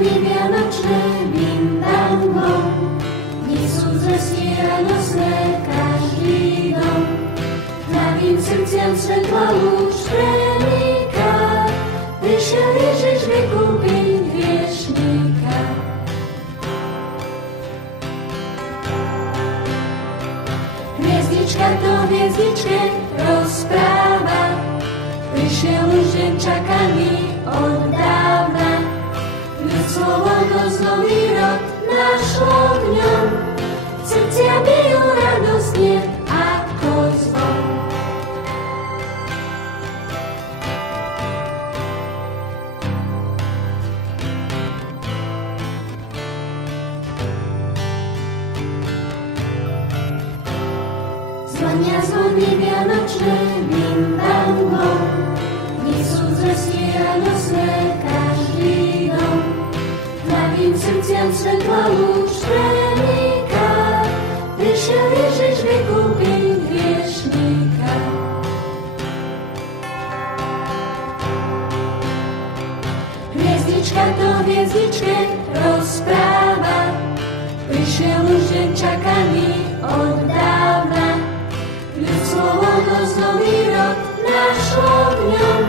zvony vianočné, bim bam bom, nesú zvesti radosné každý dom. Tmavým srdciam svetla lúč premiká, prišiel Ježiš vykúpiť hriešníka. Hviezdička to hviezdičke rozpráva, prišiel už deň čakaný od dávna. Ľud slovo dosť nový rok našlo v ňom, srdcia bijú radosne ako zvon. Zvonia zvony vianočné, bim bam bom, nesú zvesti radosné každý dom. Tmavým srdciam svetla lúč premiká, prišiel Ježiš vykúpiť hriešníka. Hviezdička to hviezdičke rozpráva, prišiel už deň čakaný od dávna. Ľud slovo dosť nový rok našlo v ňom,